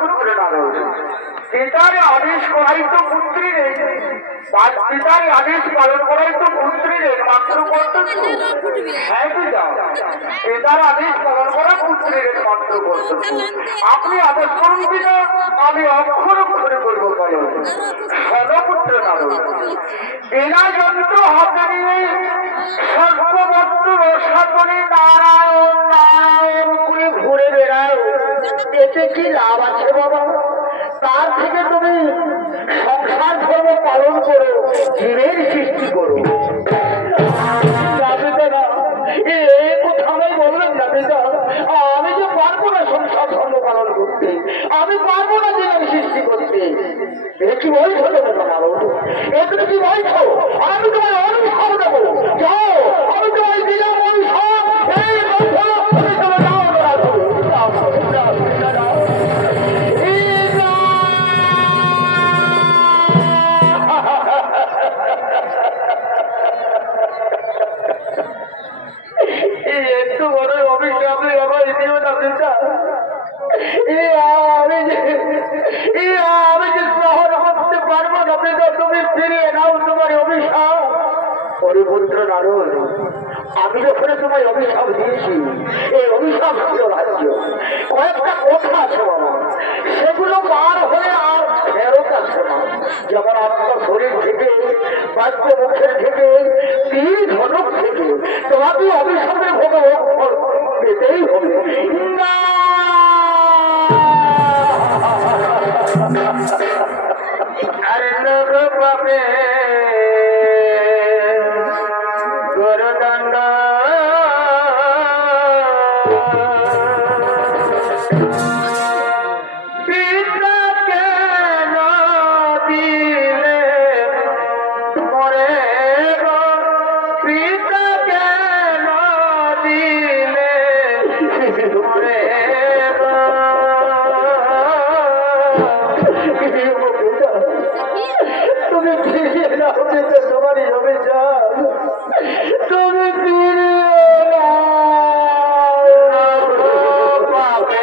পুত্র নারদ, পিতার আদেশ করাই তো পুত্রীর, পিতার আদেশ পালন করাই তো পুত্রীর একমাত্র কর্তব্য। হ্যাঁ পিতা, পিতার আদেশ পালন করা পুত্রীর একমাত্র কর্তব্য। আপনি আদেশ করুন পিতা, আমি অক্ষর অক্ষরে করবো পালন। পুত্র নারদ, বিনা যন্ত্র হাতে নিয়ে সর্ববস্ত্র রসাতনে নারায়ণ নারায়ণ করে ঘুরে বেড়াও, এতে কি লাভ আছে বাবা? তার থেকে তুমি সংসার ধর্ম পালন করো, জীবের সৃষ্টি করো। কোথাও বললেন না পিতা, আমি যে পারবো না সংসার ধর্ম পালন করতে, আমি পারবো না জীবের সৃষ্টি করতে। এ কি বলছো এগুলো কি বলছো? আমি তোমার অভিশাপ দেবো, যাও আমি তোমার দিলাম অভিশাপ। একটু বড় অভিশাপ আমার দিও না পিতা, আমি যে গ্রহণ করতে পারবো না পিতা, তুমি ফিরিয়ে নাও তোমার অভিশাপ। পুত্র নারদ, আমি যখন তোমায় অভিশাপ দিয়েছি, এই অভিশাপ ছিল রাজ্য। কয়েকটা কথা আছে বাবা, সেগুলো বার হলে আর ফেরত আসবে না। যেমন আপনার শরীর থেকে, বাচ্য মুখের থেকে, তীর ধনুক থেকে তোমাকে অভিশাপের ভোগ পেতেই হবে। আর লোক পাবে গরদণ্ড, পিতা কেন দিলে মরে গো, পিতা কেন দিলে মরে গো। তুমি ফিরিয়ে নাও পিতা তোমারই অভিশাপ, তুমি ফিরিয়ে পাবে।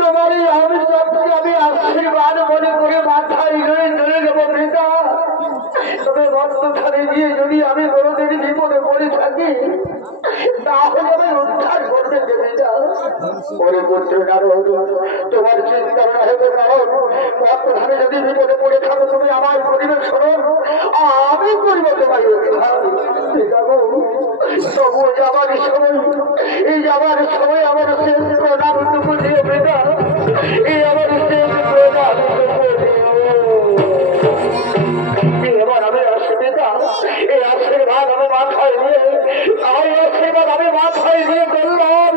তোমার আমি সবকে আমি আশীর্বাদ মনে করে মাথায় ধরে চলে যাবো পিতা। তবে বর্তমানে গিয়ে যদি আমি বড়দের জীবনে পড়ে থাকি, তাহলে আমি উদ্ধার করতে দেবে না। ওরে পুত্র নারদ, তোমার চিন্তা হবে নারদ, বর্তমানে যদি বিপদে পড়ে থাকো তুমি আমার পরিবেশ স্মরণ, আমি করব তোমার উদ্ধার। তবু যাবার সময়, এই যাবার সময় আমার শেষ প্রণামটুকু দিয়ে পিতা, এই আমার শেষ প্রণামটুকু এবার আমি আসি পিতা। এই আশীর্বাদ আমি মাথায় নিয়ে, আর এই আশীর্বাদ আমি মাথায় নিয়ে করলাম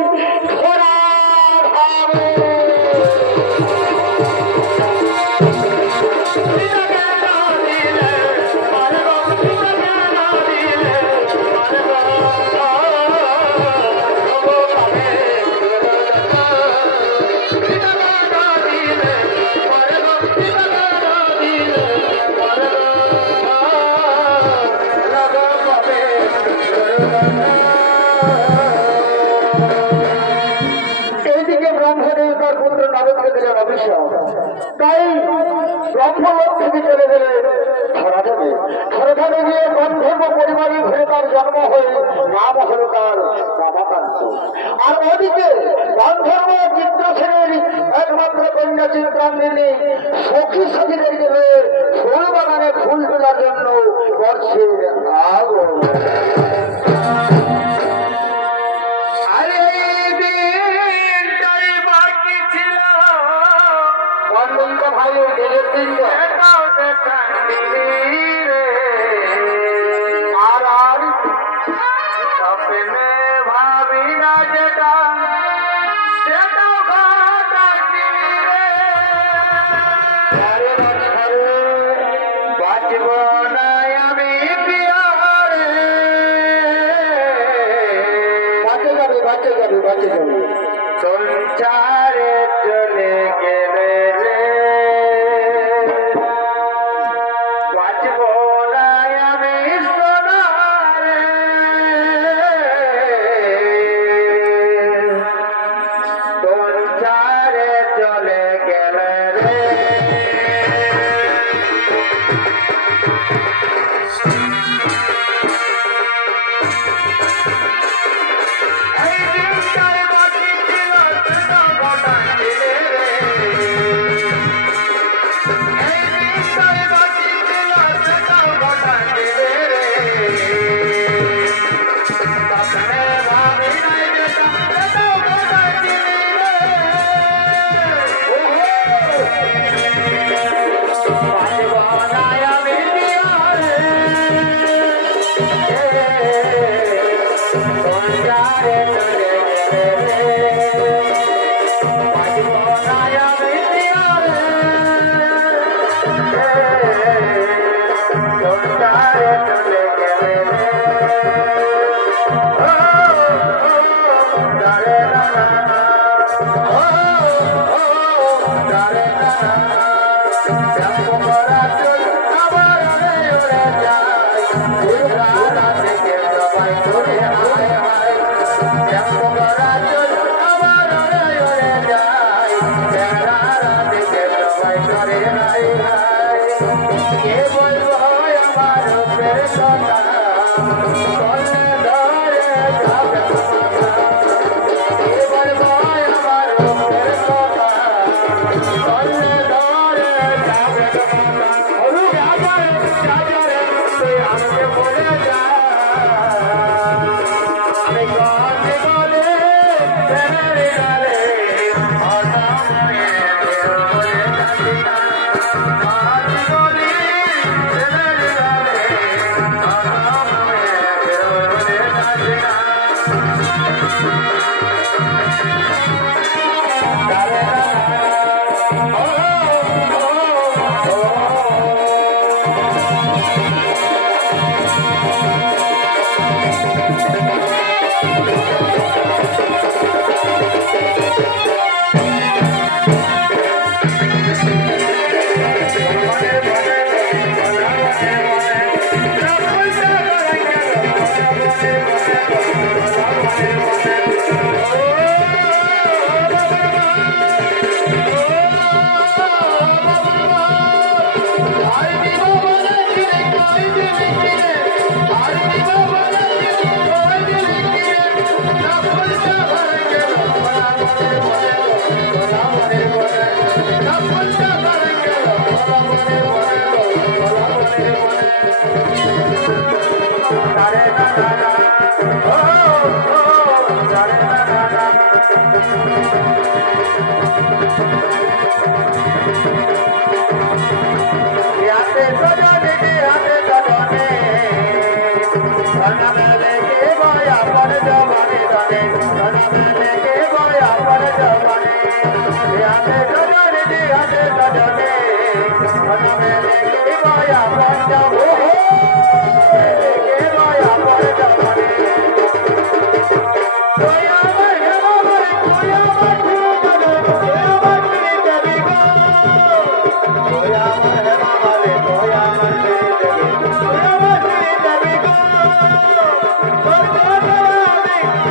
খরার হবে। পিতাকে না দিলে যেন অভিশাপ। তাই ব্রহ্মলোক থেকে চলে গেলে ধরাধামে গিয়ে গন্ধর্ব পরিবারে ঘুরে তার জন্ম হয়ে নাম হলো তার রাধাকান্ত। আর ওদিকে গন্ধর্ব চিত্রসেনের একমাত্র কন্যা চিত্রাঙ্গিনী সখী সখীদের গেলে ফুল বাগানে ফুল তোলার জন্য করছে আগুন। ভাই ডেলের দিন আর স্বপ্নে ভাবি না যেটা সেটাও বাঁচব না আমি বাঁচে যাবে সংসারে চলে গেলে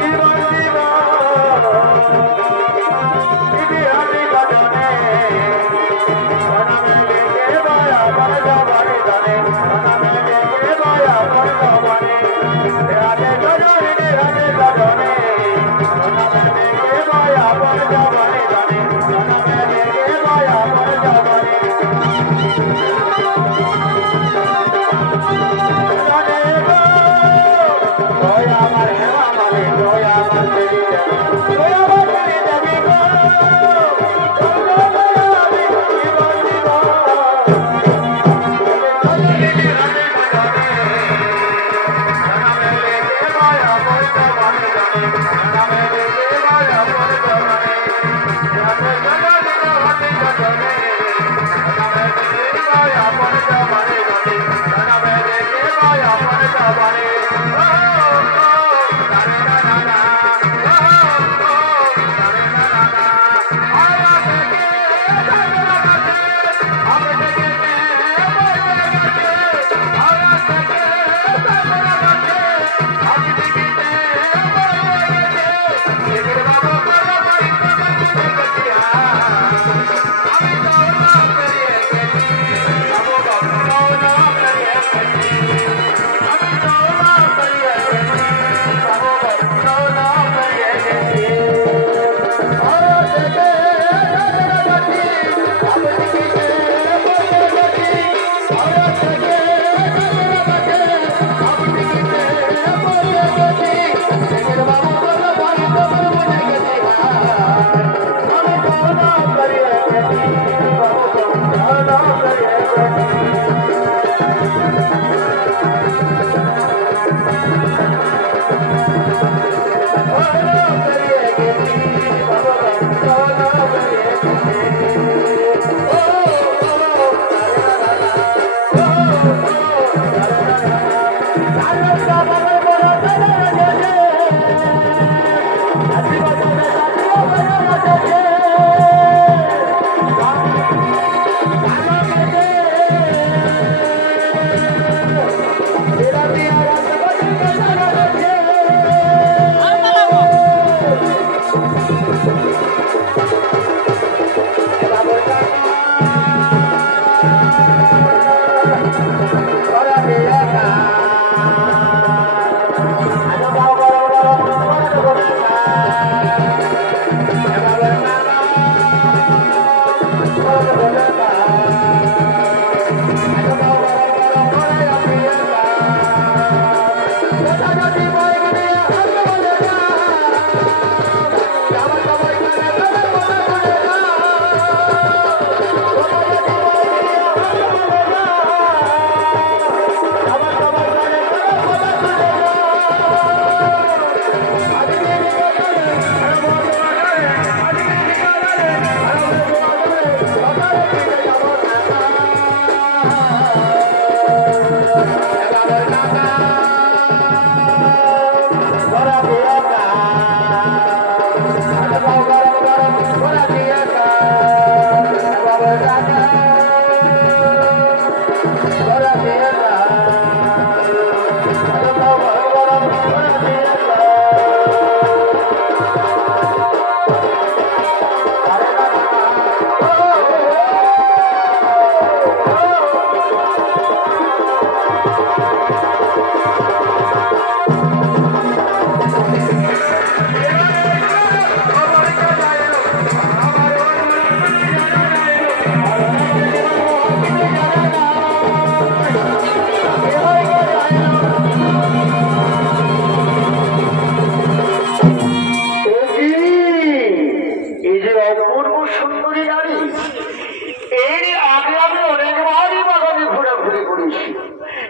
জীবন জীবন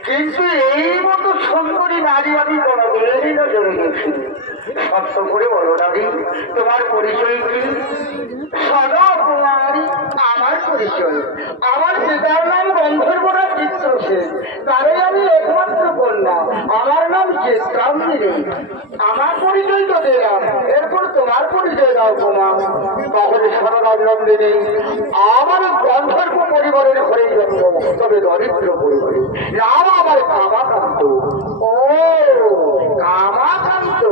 কিন্তু এই মতো সুন্দরী নারী আমি কোনোদিনই নজরে দেখি। সত্য করে বলো নারী, তোমার পরিচয় কি? সর্বকুমারী আমার পরিচয়। আমার পিতার নাম গন্ধর্বরাজ চিত্রসেন, তারই আমি একমাত্র কন্যা। আমার নাম চিত্রাঙ্গিনী। আমার পরিচয় তো দিলাম, এরপর তোমার পরিচয় দাও কুমার। তাহলে সররাজনন্দিনী, আমার গন্ধর্ব পরিবারের ঘরে জন্ম, তবে দরিদ্র পরিবারে। নাম আমার কামাকান্ত। ও কামাকান্ত,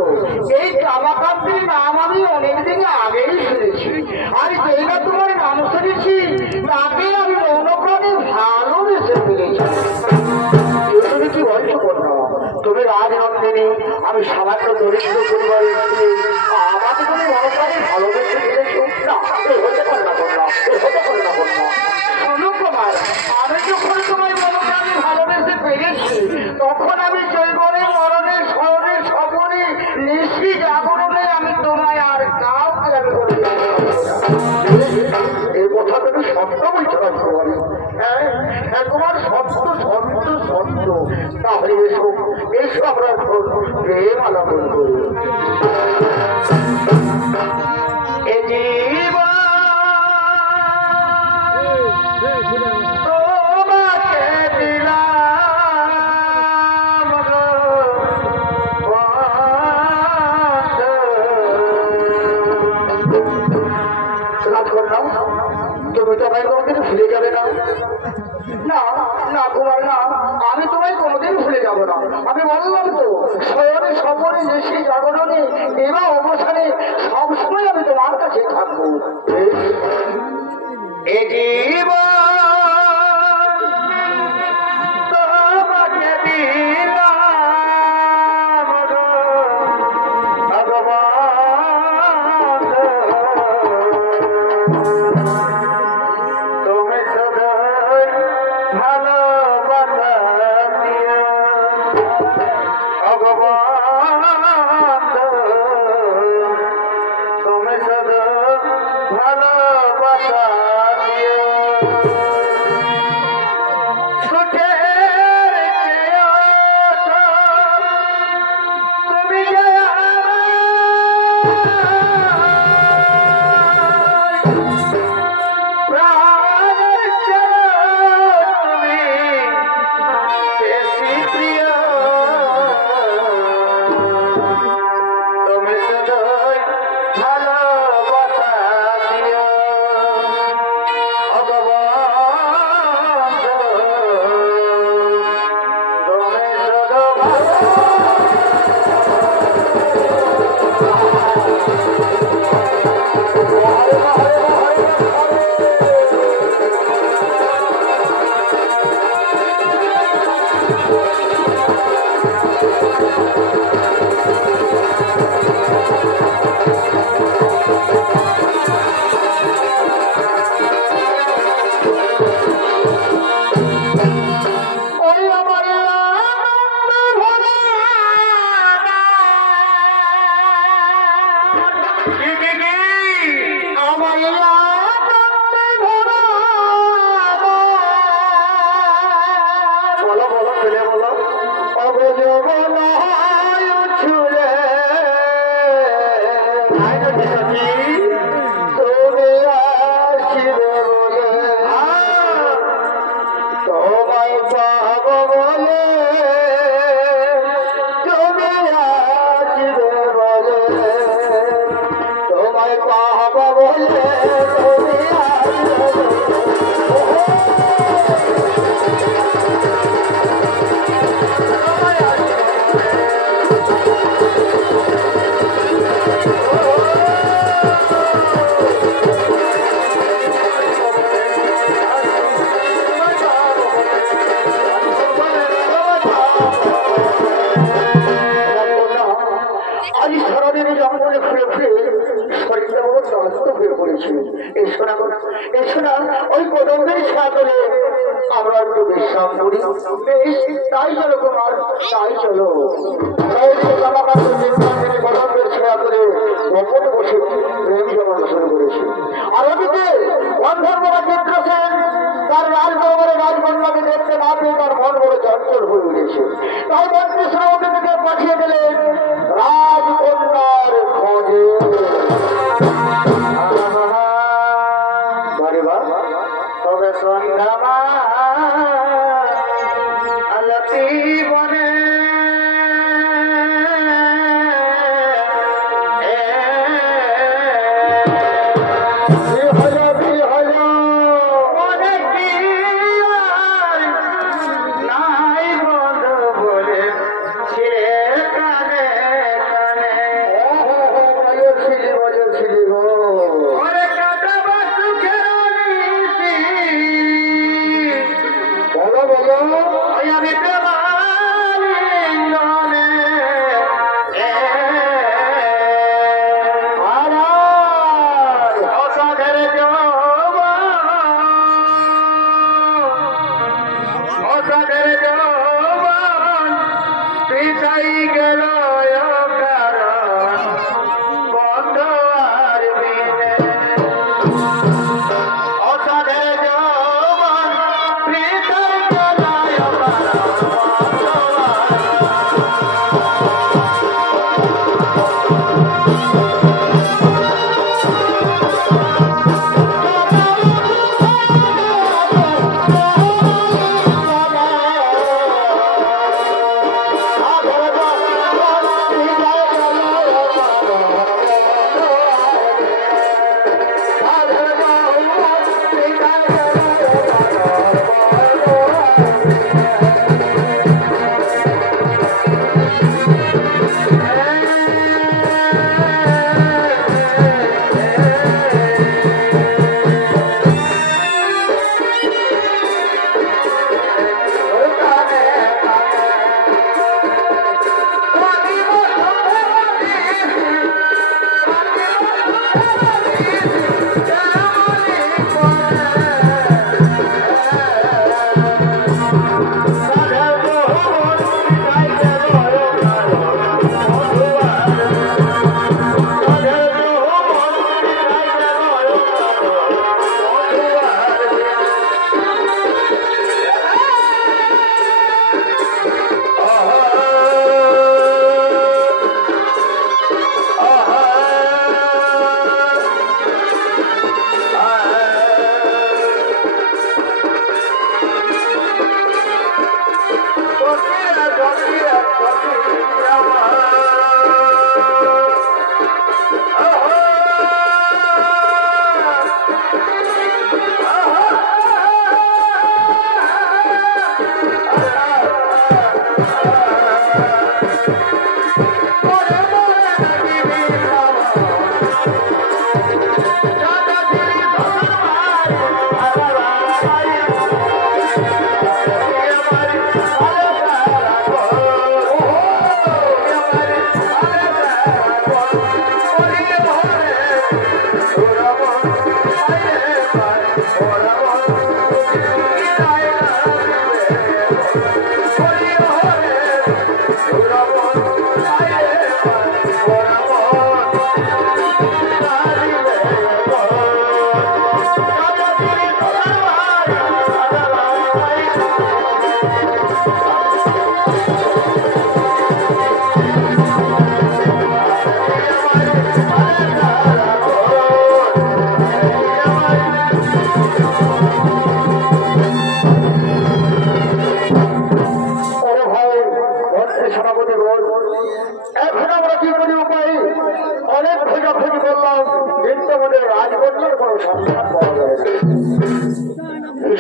এই কামাকান্তের নাম আমি অনেকদিন আগেই শুনেছি। আর যেটা তোমার নাম শুনেছি, তাকে আমি মৌনপ্রাণে ভালোবেসে ফেলেছি। তুমি কি বলছো কন্যা? তুমি রাজনন্দিনী, আমি সামান্য দরিদ্র পরিবারের ছেলে, আমাকে তুমি মনপ্রাণে ভালোবেসে ফেলেছো? না, এ হতে পারে না কন্যা, এ হতে পারে না কন্যা। শোনো কুমার, আমি যখন তোমায় মনপ্রাণে ভালোবেসে পেরেছি, তখন আমি জৈবনে মরণে শহরে স্বপনে নিশি জাগরণে আমি তোমায় আর কাউকে আমি বলি এই কথা তুমি সত্য বলছো রাজকুমারী। হ্যাঁ হ্যাঁ, তোমার সত্য সত্য সত্য। তাহলে এসো এসো, আমরা প্রেম আলাপন করি। এ জীবন তোমাকে দিলাম গো রাজকন্যা, তুমি তো ভাই কোনোদিন ভুলে যাবে না? না না কুমার, না, আমি তোমায় কোনোদিন ভুলে যাব না। আমি বললাম তো, শহরে সপনে নিশি জাগরণে এবার অবসানে সবসময় আমি তোমার কাছে থাকবো। এ জীবন তোমাকে দিলাম গো ভগবান, তুমি সদাই ভালোবাসা দিও ভগবান, তুমি সদা ভালোবাসা দিও। ওই আমার বলো বলো ছেলে বলো অবজবন ছুলে তুমি আসিবে বলে তোমায় পাব বলে তুমি আসিবে বলে তোমায় পাব বলে তুমি আসিবে আজ সারাদিনে জঙ্গলে ঘুরে ঘুরে শরীরটা বড় ক্লান্ত হয়ে পড়েছে। এসো না ওই কদমের সাথে আমরা একটু বিশ্রাম করি। বেশ, তাই চলো কুমার, তাই চলো। কদমের ছেড়া করে বপন বসে প্রেম জমানো শুরু করেছে। আর ওদিকে গন্ধর্বরা চিত্রসেন তার রাজদরবারে রাজকন্যাকে দেখতে না পেয়ে তার মন বড় চঞ্চল হয়ে উঠেছে। তাই মন্ত্রী ওদিকে পাঠিয়ে দিলেন রাজকন্যার খোঁজে। তবে সন্ধ্যা আলতি বনে আমি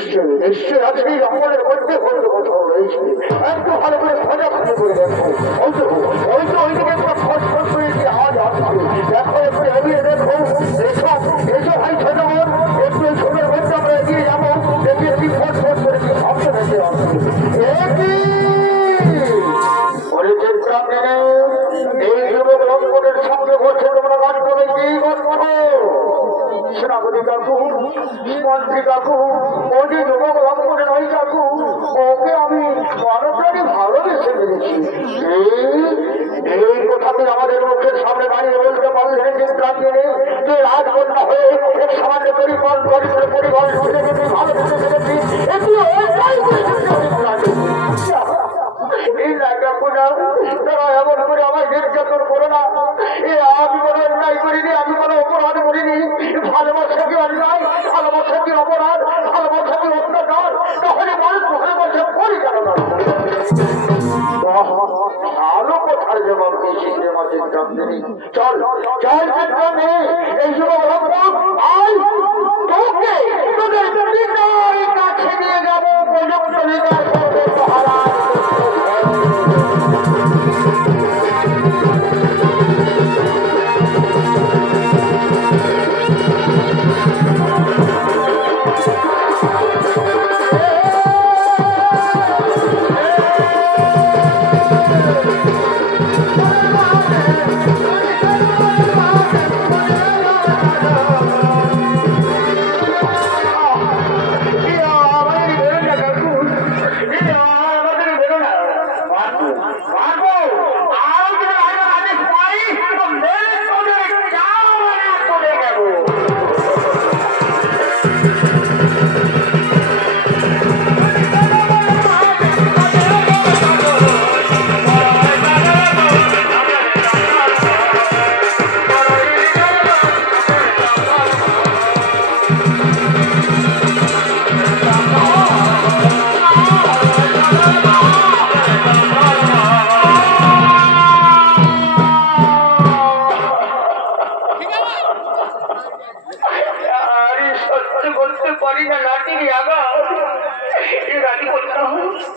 নিশ্চয়ই নিশ্চয়ই আজকে এই জঙ্গলের মধ্যে হয়তো কোথাও রয়েছে। একটু ভালো করে খোঁজাখুঁজি করে দেখো। হয়তো ওইদিকে একটা খোঁজ খোঁজ করে কি আওয়াজ আসছে। দেখো একটু এগিয়ে দেখো। এসো এসো ভাই ছোট বোন, একটু এই ছোটের মধ্যে আমরা এগিয়ে যাবো। দেখি একটি খোঁজ খোঁজ করে কি শব্দ ভেসে আসছে। ওরে চিন্তা নেই, এই যুবক লঙ্ঘনের সঙ্গে বসে তোমরা গাছ করে কি করছো? সেনাপতি কাকু, মন্ত্রী কাকু, ও যে যুবক লঙ্ঘনে নয় কাকু, ওকে আমি মনপ্রাণে ভালোবেসে ফেলেছি। এই কথাটি আমাদের মুখের সামনে দাঁড়িয়ে বলতে পারলেন চিন্তা নেই যে রাজকন্যা হয়ে এক সামান্য পরিবার ছেলেকে ভালোবেসে ফেলেছি। এটিও তারা এমন করে আমায় নির্যাতন করো না। আমি কোনো অন্যায় করিনি, আমি কোনো অপরাধ করিনি। ভালোবাসা কি অন্যায়? ভালোবাসা কি অপরাধ? ভালোবাসা কি অত্যাচার? তাহলে মানুষ ভালোবাসা করি কেন না? ভালো কথার জবাব দিয়েছি চল চল চিন্তা এই যুবক তোকে তোদের কাছে নিয়ে যাবো। উপযুক্ত বিচার করবে মহারাজ।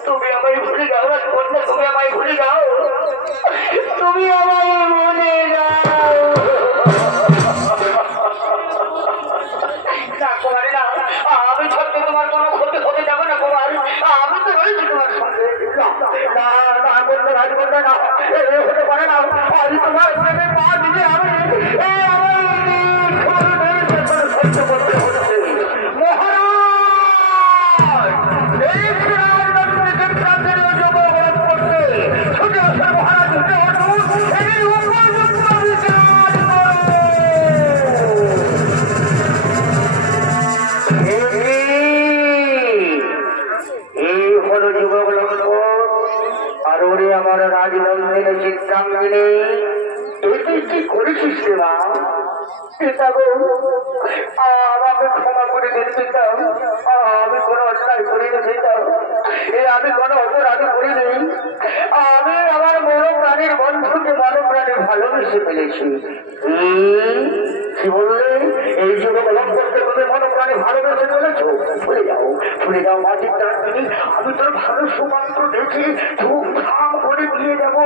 তুমি আমায় ভুলে যাও, তুমি আমায় ভুলে যাও, তুমি আমায় ভুলে যাও। না কুমারী না, আমি সত্যি তোমার কোনো ক্ষতি হতে যাবো না কুমার। আমি তো রয়েছি তোমার সঙ্গে। না না বলতে রাজবন্ধা না, হতে পারে না। আমি তোমার প্রেমে পা দিলে আমি সহ্য করতে হচ্ছে। আমার রাজনন্দিনী চিত্রাঙ্গিনী, এটি কি করেছিস রে মা? পিতা গো, আমাকে ক্ষমা করে দিন পিতা। আমি কোনো অন্যায় করিনি পিতা, আমি কোনো অপরাধ করিনি। আমি আমার মনো প্রাণীর বন্ধুকে মনো প্রাণী ভালোবেসে ফেলেছি। কি বললে? এই যুবক লঙ্ঘনকে তুমি মনো প্রাণী ভালোবেসে ফেলেছো? ভুলে যাও মা চিত্রাঙ্গিনী। আমি তোর ভালো সুপাত্র দেখি ধুমধাম করে দিয়ে যাবো।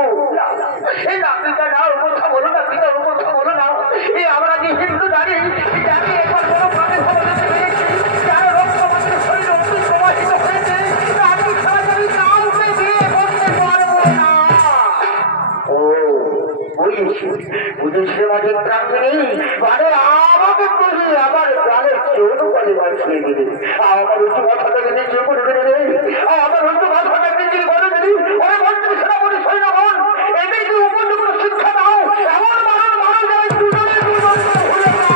এই না পিতা, না ওর কথা বলো না পিতা, ওর কথা বলো না। আমরা যে হিন্দু জানি এখন কোনো প্রাণী ভালোবেসে ফেলেছি, যার রক্ত আমাদের শরীরে অতি প্রবাহিত হয়েছে, আমি সরাসরি নাম উঠে দিয়ে করতে পারবো না। ও বুঝেছি মা চিত্রাঙ্গিনী, মানে আমাকে তুমি আমার প্রাণের চৌন বলে বাঁচিয়ে দিবে। আমার উঁচু ভাষাটা নিজে করে দেবে, আমার উঁচু ভাষাটা নিজে করে দেবে। ওরা মন্ত্রী সেনাপতি সৈন্যগণ, এটাই যে উপযুক্ত শিক্ষা দাও। এমন মানুষ যায় দুজনে ভুলে যাও।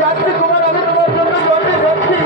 যাচ্ছি তোমার, আমি তোমার জন্য জলে যাচ্ছি।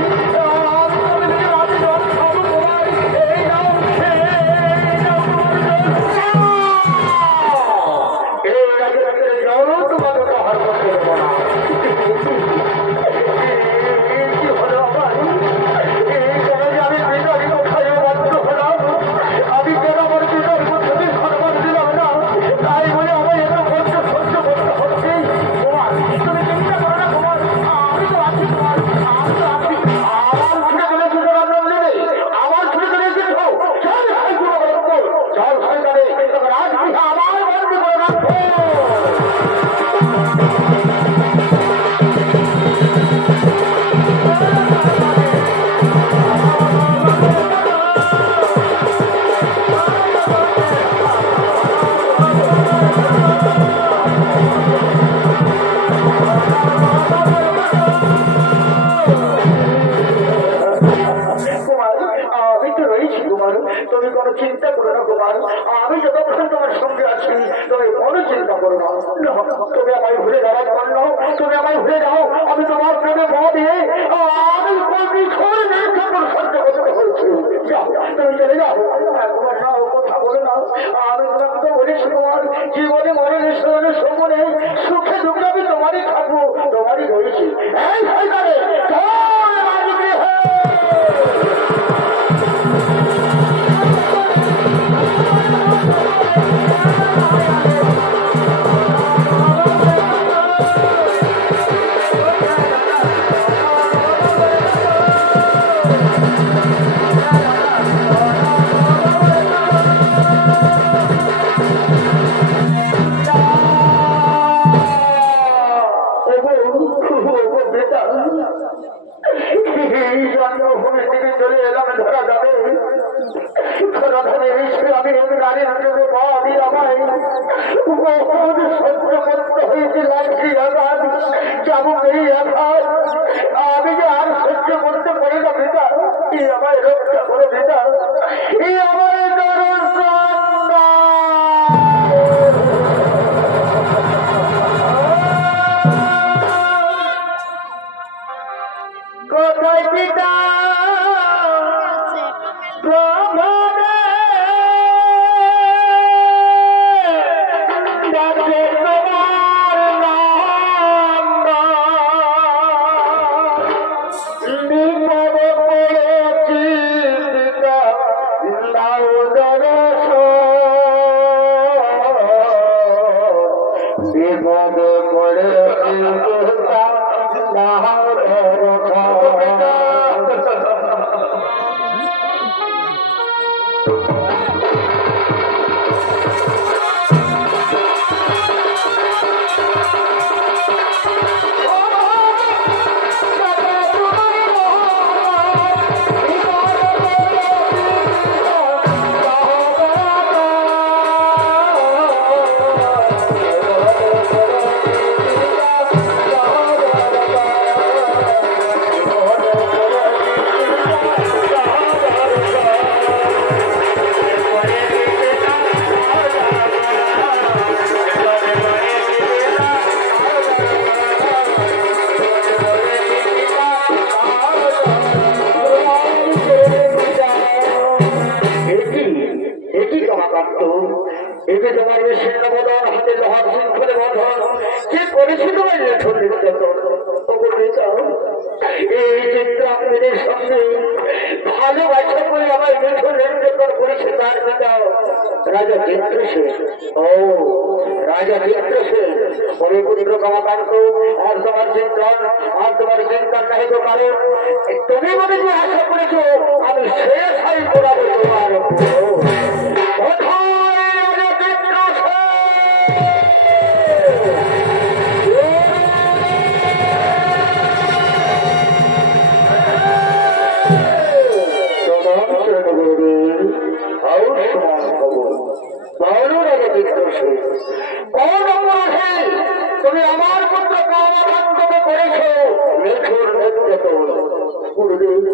তুমি কোনো চিন্তা করো না কুমার, আমি যতক্ষণ তোমার সঙ্গে আছি তুমি কোনো চিন্তা করো না। তুমি আমায় ভুলে যাওয়ার জন্য, তুমি আমায় ভুলে যাও, আমি তোমার প্রেমে মা দিয়ে আমি সহ্য করতে হয়েছি। তুমি চলে যাও কুমার, যাও, কথা বলো না। আমি তোমাকে তো বলেছি তোমার জীবনে মরণের সময় সুখে দুঃখে আমি তোমারই থাকবো, তোমারই রয়েছি। জন্মভূমি থেকে চলে এলাম ধরা যাবে, আমি নারীর জন্য আমি আমায় সহ্য করতে হয়েছে। লাগছি আঘাত, যাবো এই আঘাত, আমি যে আর সহ্য করতে পারি না পিতা, এই আমায় রক্ষা করে পিতা, এই আমায় কোথায় পিতা এতে তোমার সেনাবদন হাতে লোহার শৃঙ্খলে বন্ধন যে করেছে তোমার এই চিত্র আপনাদের সঙ্গে ভালোবাসা করে আমার মিঠুন নির্যাতন করেছে তার পিতা রাজা চিত্রসেন। ও রাজা চিত্রসেন ওরে পুত্র কমাকান্ত, আর তোমার চিন্তন আর তোমার চিন্তার নাই তো পারে, তুমি মনে যে আশা করেছো আমি শেষ হাই করাবো তোমার তুমি আমার পুত্র কামাকান্তকে করেছো মিঠুর নির্যাতন। গুরুদেব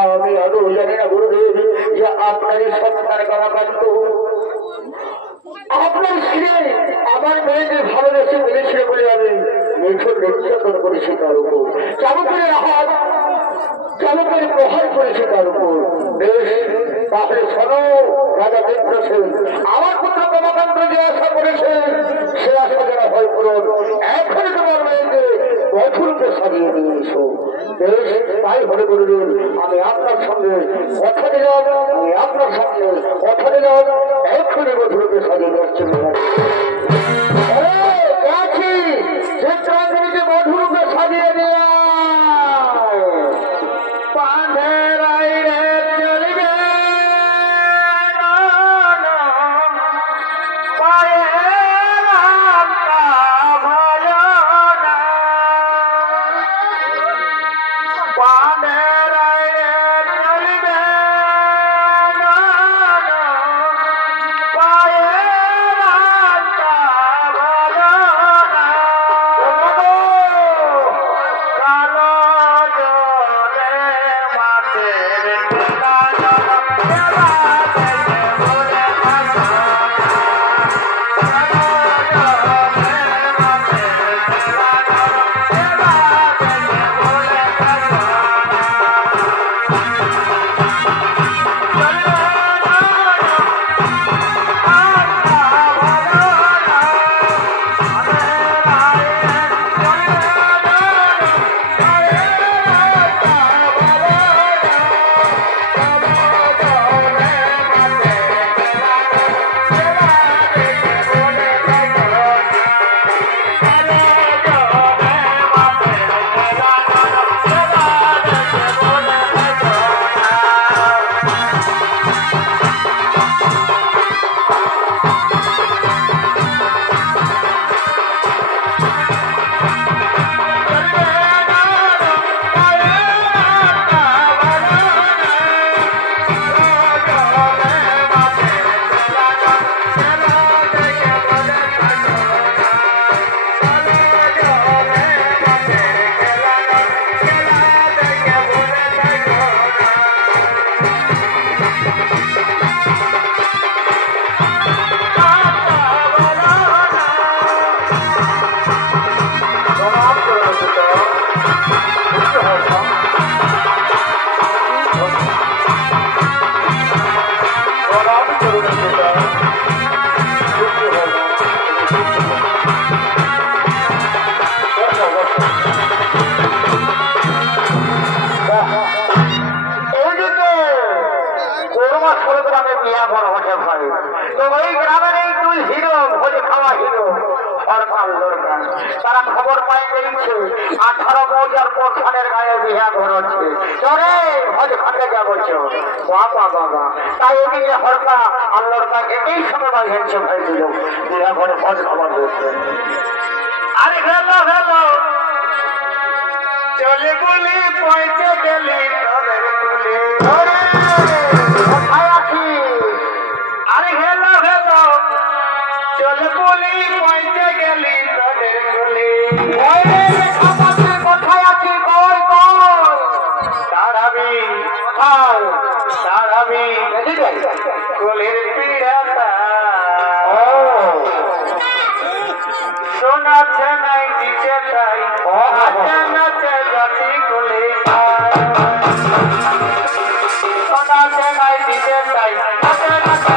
আমি আদৌ জানি না গুরুদেব যে আপনারই সন্তান কমাকান্ত আপনার ছেলে আমার মেয়েকে ভালোবেসে বলেছিল বলে আমি নির্ভর নির্যাতন করেছি তার উপর, চালকের হাত চালকের প্রহার করেছে তার উপর। বেশ, তাহলে শোনো রাজা দেবপ্রসেন, আমার পুত্র কমাকান্ত যে আশা করেছে সে আশা যেন হয় পূরণ। এখন তোমার মেয়েকে বধূরূপে সাজিয়ে নিয়ে এসো। বেশ, তাই হলে বলুন, আমি আপনার সঙ্গে কথা দিলাম, আমি আপনার সঙ্গে কথা দিলাম, এক্ষুনি বধূরূপে সাজিয়ে যাচ্ছে। চিত্রাঙ্গনীকে বধূরূপে সাজিয়ে দেওয়া তারা খবর পাই বেরিয়েছে 18 মৌজার পরখানের গায়ে বিহা ঘর হচ্ছে। চলে হজ খাতে যা বলছো বাবা বাবা, তাই এদিকে হরকা আল্লাহর কাছে এই সময় বাঁধছে ভাই দিল বিহা ঘরে হজ খবর দিচ্ছে। আরে গেল গেল চলে বলি পয়সা গেলে কোথায় আছি? আরে গেল গেল চলে বলি পয়সা গেলি কোথায় আছি? কই কই তারাবি তারাবি কোলের পিড়াতা শোনাচ্ছে নাই দিচ্ছে তাই নাচে জাতি কোলে শোনাচ্ছে নাই দিচ্ছে তাই নাচে নাচে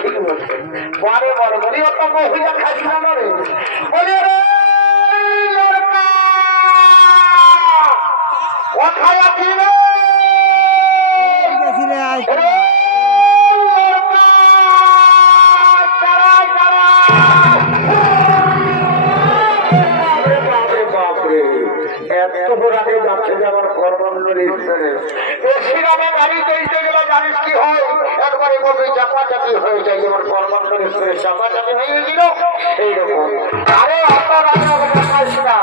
ঠিক বলছে বলে বলে বলি অত মহিলা খাইছি না বলে বলে কোথায় আছি রে? যাচ্ছে যে আমার কর্মন্ডলী শ্রীরামে গাড়ি চলতে গেলে জানিস কি হয়, একবারে কবি চাপাচাপি হয়ে যায়, যেমন কর্মন্ডলী চাপাচাপি হয়ে গেছিল এইরকম। আরে আপনার না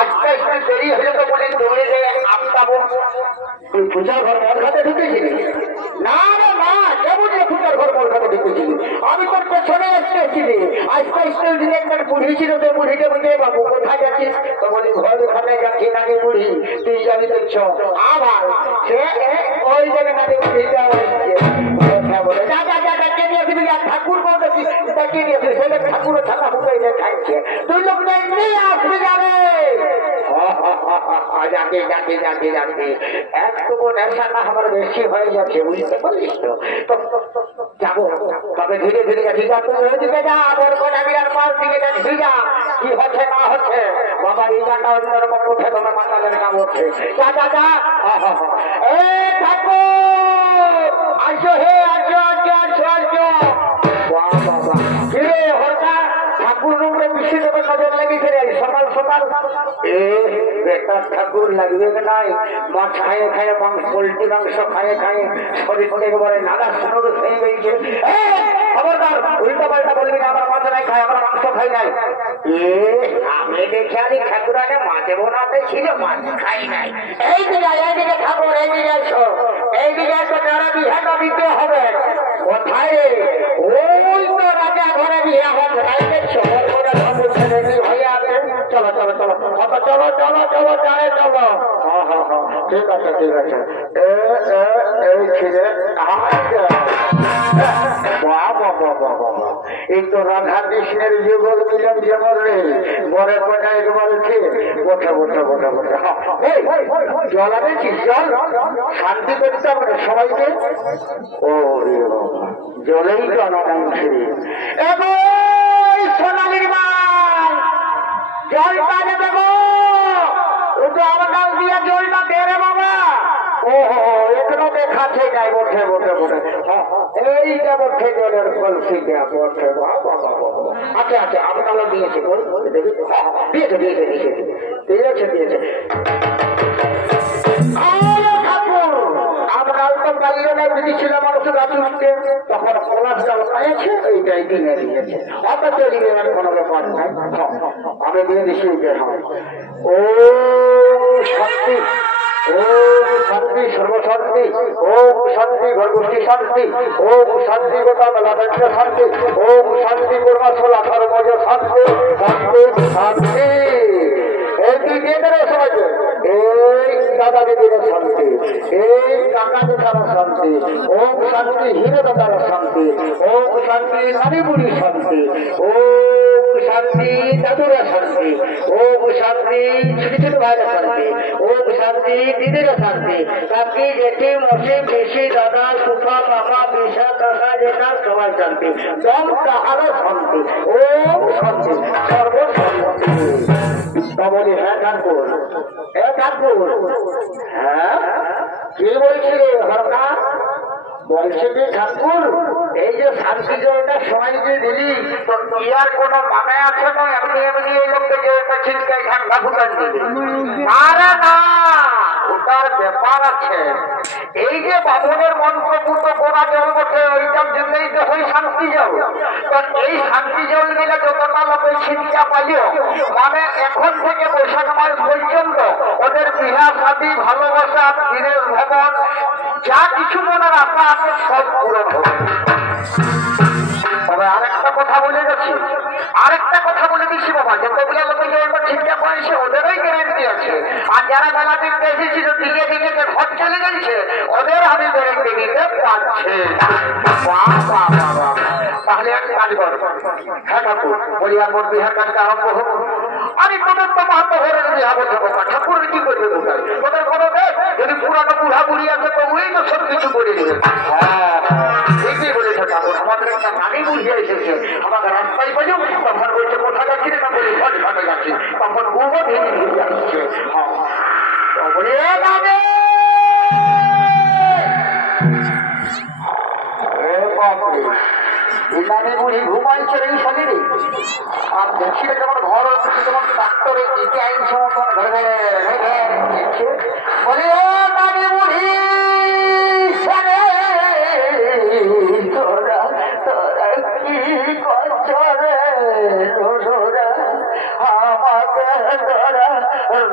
আজকে একটু দেরি হয়ে তো বলি দৌড়ে যায় আপতাবো তুই পূজার ঘর মন খাতে ঢুকেছিলি? না রে না, কেমন পূজার ঘর মন খাতে ঢুকেছিলি? আমি তোর পেছনে এসেছিলি। আজকে স্কুল ডিরেক্টর বুড়ি ছিল, তো বুড়িকে বুঝে বাবু কোথায় যাচ্ছিস? তো বলি ঘর ঘরে যাচ্ছি নাকি বুড়ি, তুই জানি দেখছ আবার সে ওই জায়গায় নাকি বুড়িটা বলে যা যা যা কে নিয়ে আসবি ঠাকুর বলতেছি তাকে নিয়ে আসবি, সেটা ঠাকুর ছাতা ফুটাইলে খাইছে, তুই লোক নিয়ে আসবি যাবে যাকে যাকে যাকে যাকে একটুকু নেশা না আমার বেশি হয়ে যাচ্ছে, বুঝতে পারিস তো? যাবো তবে ধীরে ধীরে যাচ্ছি, যা তুই ওইদিকে যা আমার কোন আমি আর পাঁচ দিকে যাচ্ছি, যা কি হচ্ছে না হচ্ছে বাবা এই গানটা অন্যরকম উঠে তোমার মাতালের কাম হচ্ছে, যা যা যা এ ঠাকুর আসো হে আসো আসো আসো আসো বাবা কিরে হরকা ঠাকুর রূপে বেশি দেবে নজর লেগেছে রে সকাল সকাল বেটার ঠাকুর লাগবে নাই, মাছ খায়ে খায়ে মাংস পোল্ট্রি মাংস খায়ে খায়ে শরীর একেবারে নানা সুন্দর হয়ে গেছে। খবরদার উল্টা পাল্টা বলবি না, আমার মাছ নাই খাই, আমার মাংস খাই নাই। আমি দেখে আনি ঠাকুর আগে মাঝে বোনাতে ছিল মাছ খাই নাই। এইদিকে ঠাকুর এইদিকে এসো, এইদিকে এসো, যারা বিহাটা দিতে হবে কোথায়? ওই তো রাজা ঘরে বিয়ে হচ্ছে নাই দেখছো, হয়ে আছে। চলো চলো চলো চলো চলো চলো যাই চলো। ঠিক আছে ঠিক আছে। এই ছেলে এই তো রাধা কৃষ্ণের যুগল মিলন যেমন রে বরে কোনা বলছে বসে বসে বসে বসে জল আনেছিস? জল শান্তি করতে হবে সবাইকে। ও রে জলেই তো অনাংশে সোনালির মাল জলটা দেবে গো, আমার কাল দিয়ে জলটা দে রে বাবা। ও এখনো দেখাচ্ছে নাই, বসে বসে বসে এইটা বসে জলের কলসি দেয়া বসে। আচ্ছা আচ্ছা আপনারা দিয়েছে দিয়েছে দিয়েছে দিয়েছে দিয়েছে দিয়েছে ঠাকুর আপনার তো গাড়িও নাই দিয়েছিল মানুষ গাছ উঠতে, তখন পলাশ জল খাইছে এইটাই কিনে দিয়েছে, অত চলিয়ে কোনো ব্যাপার নাই। আমি দিয়ে দিচ্ছি ও শক্তি ওম শান্তি সর্বশান্তি, ওম শান্তি গর্ভী শান্তি, ওম শান্তি গোটা মেলাদণ্ড শান্তি, ওম শান্তি পূর্ণাশলা ধর্মজ শান্তি শান্তি শান্তি। এই তুই দিয়ে দেবে সবাইকে, এই দাদা দিদির শান্তি, এই কাকা দাদার শান্তি, ওম শান্তি হিরো দাদার শান্তি, ওম শান্তি নারী বুড়ি শান্তি, ওম শান্তি দাদুরা শান্তি, ওম শান্তি ছোট ছোট ভাইরা শান্তি, ওম শান্তি দিদির শান্তি, কাকি জেঠি মসি পিসি দাদা সুফা মামা পিসা কাকা জেঠা সবাই শান্তি, দম কাহারও শান্তি, ওম শান্তি সর্বশান্তি। বলি হ্যাঁ ঠাকুর, ঠাকুর হ্যাঁ কি বলছি রে হরকা? বলছে কি ঠাকুর এই যে শান্তি জলটা সবাইকে দিলি তো ইয়ার কোনো মানে আছে না? এমনি এমনি এই লোককে যে ছিটকাই ঠান্ডা ফুটান দিবি? আরে না, ওটার ব্যাপার আছে। এই যে বামনের মন্ত্রপুত করা জল বসে ওইটার জন্যই তো ওই শান্তি জল। তো এই শান্তি জল দিলে যতটা লোক ছিটকা পাইও, মানে এখন থেকে বৈশাখ মাস পর্যন্ত ওদের বিহা শাদী ভালোবাসা দিনের ভ্রমণ যা কিছু মনের আশা আছে সব পূরণ হবে। তবে আরেকটা কথা বলে গেছি, আরেকটা কথা বলে দিচ্ছি বাবা, যতগুলো লোকের জলটা ছিটকা পাইছে ওদেরই গ্যারেন্টি আছে, আর যারা বেলা দিতে এসেছিল দিকে দিকে ঘর চলে যাচ্ছে ওদের আমি গ্যারেন্টি দিতে পারছি। তাহলে এক কাজ কর, হ্যাঁ ঠাকুর বলি আর মোট বিহার কাজটা আরম্ভ হোক। আরে তোদের তো মাহাত্ম হয়ে বিহা বলছে বাবা, ঠাকুর কি করবে তোদের? তোদের কোনো দেখ যদি পুরানো বুড়া বুড়ি আছে তো ওই তো সব কিছু করে দিবে। হ্যাঁ ঠিকই বলেছে ঠাকুর, আমাদের একটা নানি বুঝিয়ে এসেছে, আমাদের রাস্তায় বাজু তখন বলছে কোথা যাচ্ছি না বলি ঘর ঘাটে যাচ্ছি, তখন বহু ভেঙে যাচ্ছে। বলে নানি বুড়ি ঘুমাইছে এই শরীরে আর দেখছি যেমন ঘর যেমন ডাক্তারে একে আইনছে মতন ঘরে বলে ও নানি বুড়ি তোরা তোরা কি করছ রে আমাকে তোরা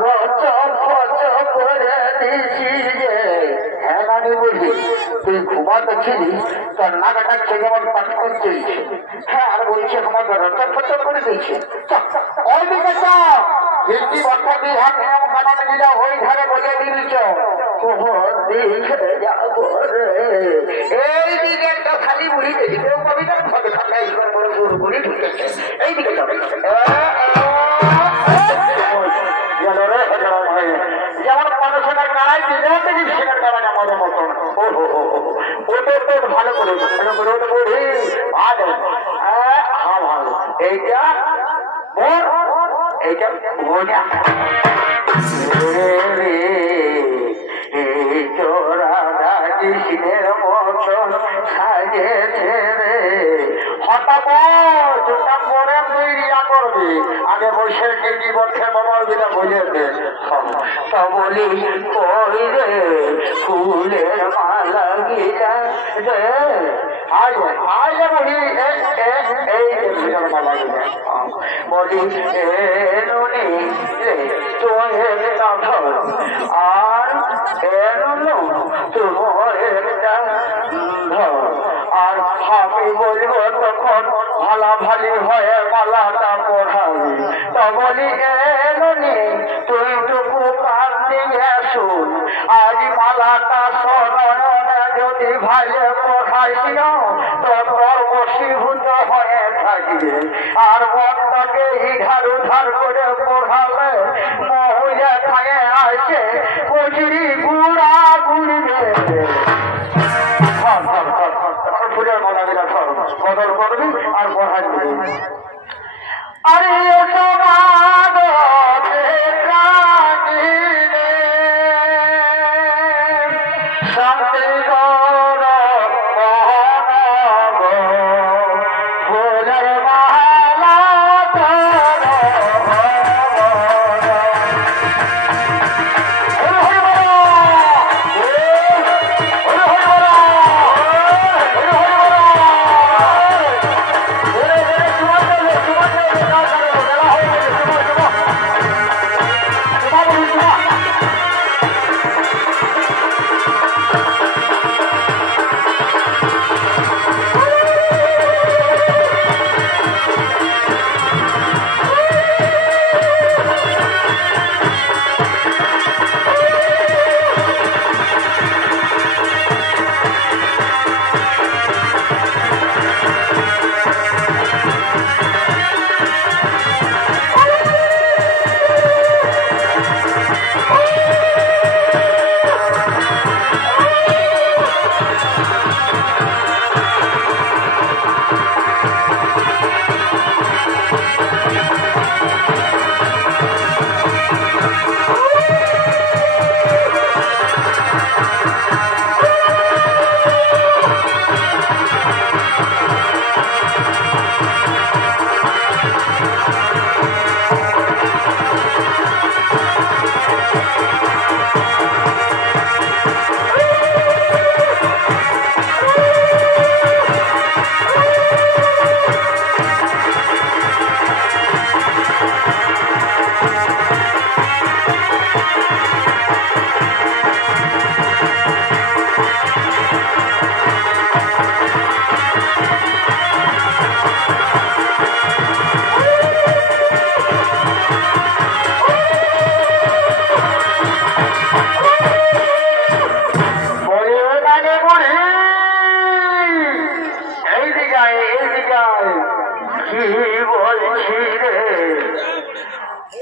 রচ ফচ করে দিছি রে। হ্যাঁ নানি বুঝি তুই ঘুমাতেছিলি তোর নাগাটা যেমন পাঠ করছিস হ্যাঁ আর বলছে আমাকে রচ ফচ করে দিয়েছে ওই দিকে হিন্দি বর্ষা বিহার নিয়ম কানুন গিলা ওই ধারে বলে দিয়েছ এই দিকে একটা খালি বুড়ি দেখি কবিতার ঘরে থাকা ঈশ্বর বড় গুরু বুড়ি ঢুকেছে এই দিকে যাবে যেমন মানুষের গাড়াই দিলে সেখানে গাড়াটা মজা মতন ওটা তো ভালো করে বুড়ি ভালো হ্যাঁ ভালো এইটা এইটা বোঝা তোরা কৃষ্ণের মতন সাজেছে রে হঠাৎ ওটা পরে তুই রিয়া করবি আগে বসে কি বলছে বাবা যেটা বুঝেছে তা বলি কই রে ফুলের মালা গিলা রে আজ বলি এই ফুলের মালা গিলা বলি নুনি রে তোয়ের কাঠর আর এনুনো তোমার আর আমি বলবো তখন ভালাভালি হয়ে মালাটা পড়াবি তা বলি এনুনি তুই টুকু কান দিয়ে শুন আজ মালাটা সনয়নে যদি ভাইলে পড়াইছিও তো তোর বশীভূত হয়ে থাকবে আর মনটাকে ইধার উধার করে পড়াবে মহুয়া খায়ে আসে কচুরি গুড়া গুড়বে ফুলের মালা দিলা সব বদল করবি আর পড়াবি আরে সমাজ শান্তি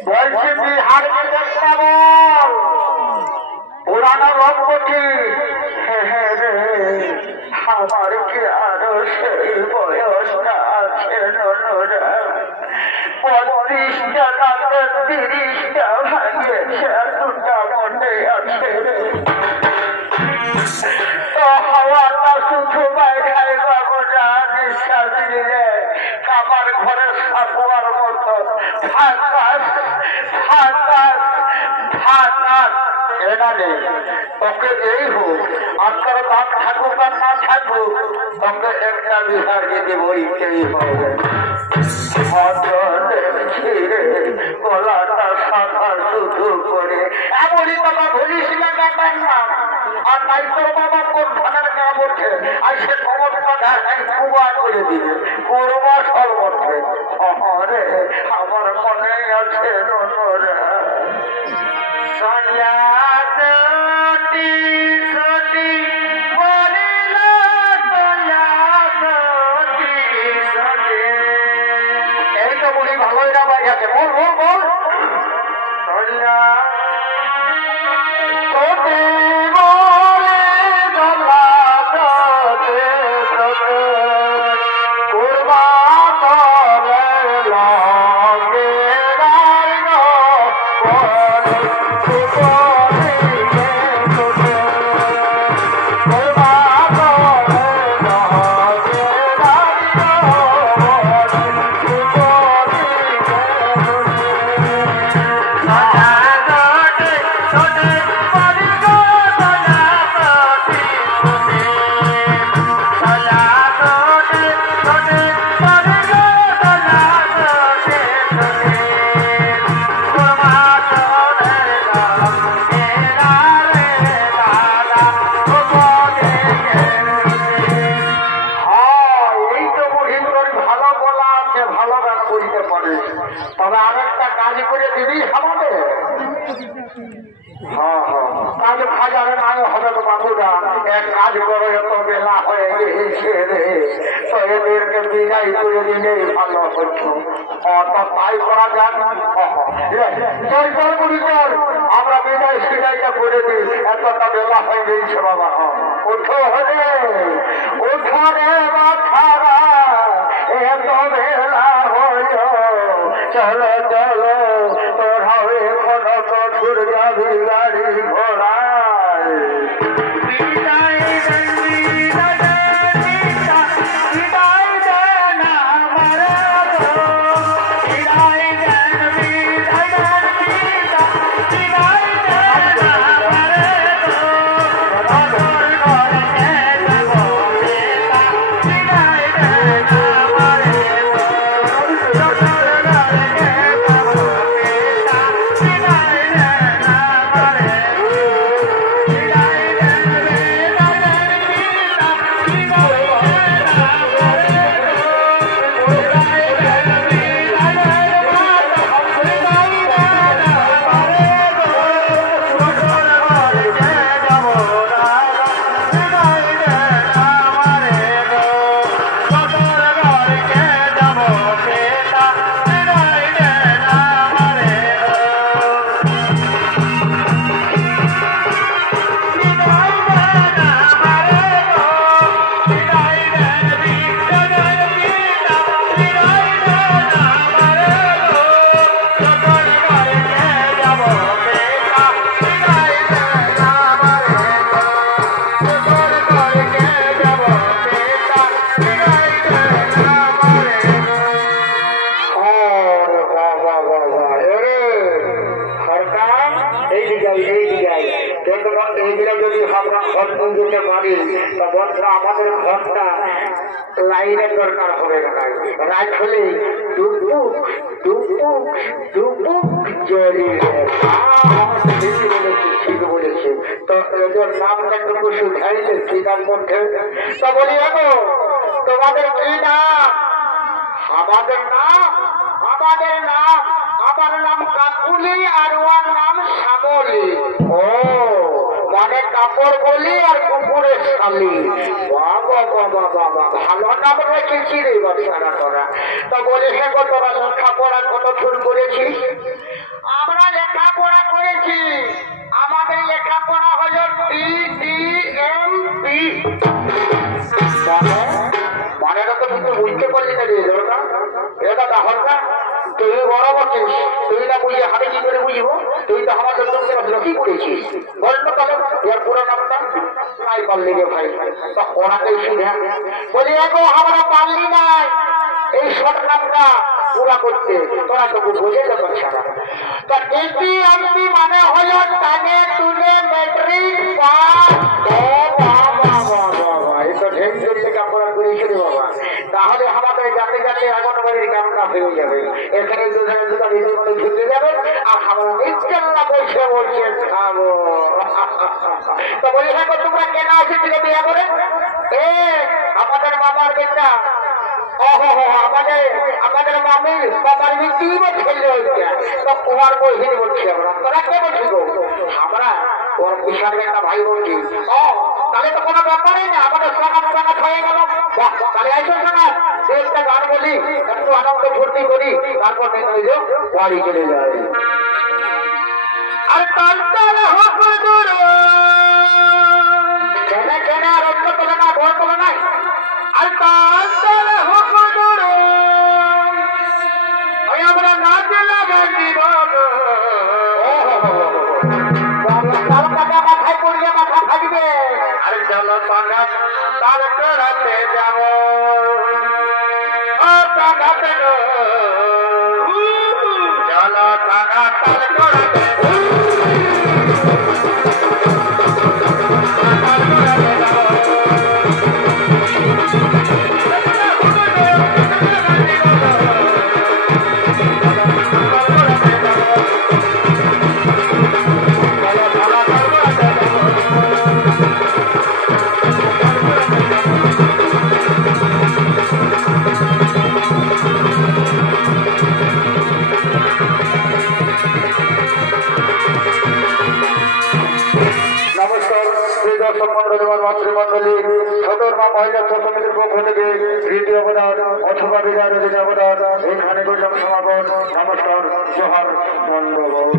বলছি বিহারে দেখতে বল পুরানো রঙ্গটি আমার কি আরো সেই বয়সটা আছে ননরা 35টা রাতে 30টা ভাঙিয়েছে দুটা মনে আছে তো হাওয়াটা শুধু বাইরে বাবু না নিঃশ্বাস নিয়ে তোকে যেই হোক আর তোর বাপ থাকুক আর না থাকুক তোকে একটা বিহার যেতে বইতেই হবে। গলাটা সাদা শুধু করে এমনই বাবা ভুলিস না ব্যাপার না। আর তাই তোর বাবা কোন ধানের গা ওঠে আর সে ক্ষমতা কুয়া করে দিবে করবা সর্বত্রে। রে আমার মনে আছে এই তো বলি ভালোই না বাজাতে বল বল বল তবে আরেকটা কাজ করে দিবি আমাদের। কাজ খাজারে নাই হবে তো বাবুরা এক কাজ করে এত বেলা হয়ে গেছে রে তো এদেরকে বিদায় করে দিলেই ভালো হতো। তো তাই করা যাক চল চল বলি চল আমরা বিদায় সিদায়টা করে দিই এতটা বেলা হয়ে গেছে বাবা। ওঠো হলে ওঠো রে বাছারা এত বেলা হইল চলো চলো তোরা এখন কঠোর যাবি গাড়ি ঘোড়ায়। আমাদের ঘরটা লাইনের দরকার হবে না। রাত হলে ডুবুক ডুবুক ডুবুক জলে ঠিক বলেছে। তো এদের নামটা টুকু শুধাইলে সেটার মধ্যে তো বলি এখন তোমাদের কি নাম? আমাদের নাম আমার নাম কাকুলি আর ওর নাম শ্যামলি। ও মানে কাপড় বলি আর কুকুরের শালি। বাবা বাবা বাবা ভালো নাম রেখেছি রে বাচ্চারা তোরা। তো বলি হে গো তোরা লেখাপড়া কত দূর করেছিস? আমরা লেখাপড়া করেছি, আমাদের লেখাপড়া হলো DDMP। মানে তো কিন্তু বুঝতে পারলি না রে দরকার এটা তাহলে তুই বড় বলছিস, তুই না বুঝে আমি কি করে বুঝবো? তুই তো আমাদের কি করেছিস বললো তাহলে এর পুরো নামটা নাই পারলি রে ভাই। তা ওনাকেই শুনে বলি এগো আমরা পারলি নাই এই শর্ট নামটা পুরা করতে, তোরা তবু বোঝে যত ছাড়া। তো এটি মানে হলো টানে তুলে ম্যাট্রিক পাস। তাহলে আমাদের যাতে যাতে আগনবাড়ির কামনা হয়ে যাবে, এখানে দুধারে দুটা দিদি মানে ঢুকে যাবে আর আমরা নিশ্চল্লা বসে বসে খাবো। তো বলি হ্যাঁ তোমরা কেন এসেছিল বিয়ে করে? আমাদের মামার বেটা আমাদের মামির বাবার মৃত্যু ছেলে হয়েছে, তো তোমার বহিনী বলছি আমরা। তোরা কে বলছি গো? আমরা ওর বিশাল একটা ভাই বলছি। তাহলে তো কোনো ব্যাপারই না, আমাদের সনাত হয়ে গেল। তাহলে আইসো সনাত, একটা গান বলি, একটু আনন্দ ফুর্তি করি, তারপর বাড়ি চলে যায়। আর তাল হোক দূর কেনে কেনে আর অন্য তোলে না, ঘর তোলে নাই। আর তাল হোক দূর আমরা না দিলে দিব মাথায় পড়লে মাথা থাকবে। আর চলো তাল করাতে যাব, চলো তাল করাতে মাতৃমন্ডলী সদর মা মহিলা সমিতির পক্ষ থেকে তৃতীয় অবদান অথবা বিদায় অবদান এখানে সমাগম। নমস্কার, জোহার, ধন্যবাদ।